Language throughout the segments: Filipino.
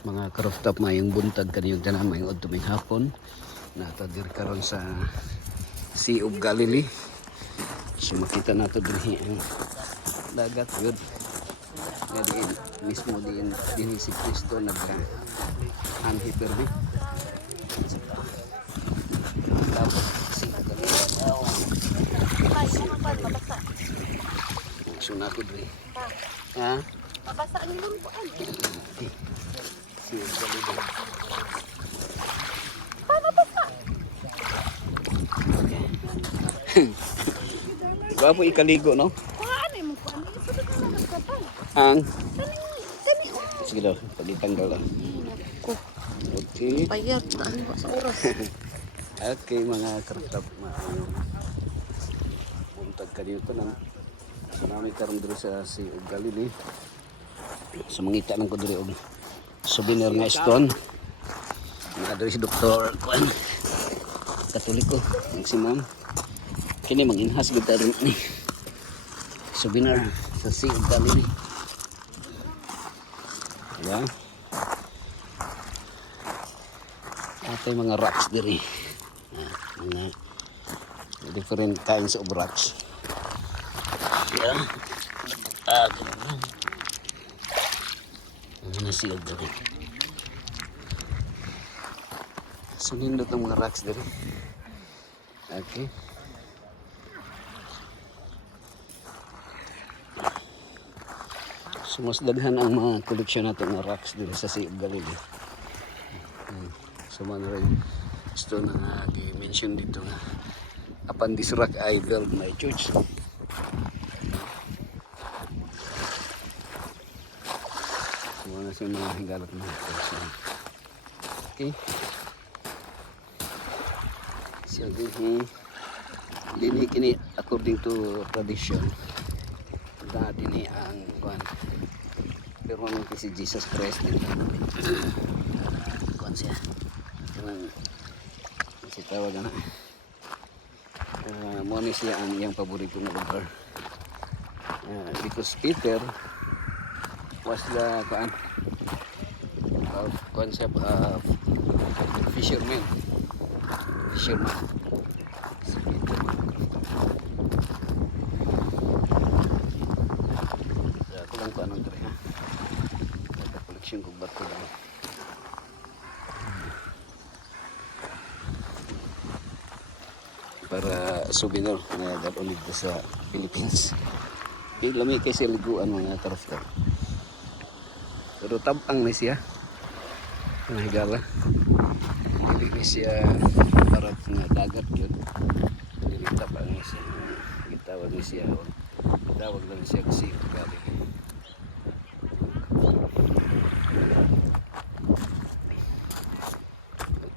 Mga karooftop mayong buntag kaniyong tanan mayong adtuming hapon natadir karon sa Sea of Galilee. So makita nato dinhi ang dagat yun nga diin mismo din si Kristo nagka anhi perdi tapos Sea of Galilee sunakod rin ha Mabasa ang lumpuan. Sea of Galilee. Paano basa? Gwapo ikaligo no? Paano mo pa? Ano yung sunod na nagkabal? Ang Kani sige daw, pagitanggal lang. ko. Okay. Payat na ano ba sa oras? Okay mga kartap buntag kanyo to na. So namin karon diri sa Sea of Galilee. So mangita lang ko diri og souvenir nga stone. Na diri si Dr. Kuan. Katoliko, ang si Ma'am. Kini manginhas gud ta rin ni. Souvenir sa Sea of Galilee. Diba? Atay mga rocks diri. Mga different kinds of rocks. Yeah. Ganun. Ano na Sea of Galilee. So nindot ang mga rocks diri. Okay. So mas daghan ang mga koleksyon nato ng rocks dito sa Sea of Galilee. So man rin gusto na i-mention dito nga upon this rock I built my church. So ano sa mga higalot mga koleksyon. Okay. So dini kini according to tradition na dini ang kuan pero man si Jesus Christ din kuan siya kanang si tawag na mo ni siya ang iyang paborito nga lugar because Peter was the concept of fisherman. Ako lang ko anong try ha. Nagka-collection kong bato lang. Para souvenir na galon dito sa Philippines. Yung lamig kasi liguan mga karaftar. Pero tabang na siya. Mga higala. Hindi na siya parang nga dagat yun. Hindi tabang na siya. Gitawag na siya. Gitawag lang siya kasi Galilee.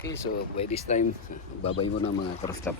Okay, so by this time, babay mo na mga karaftar.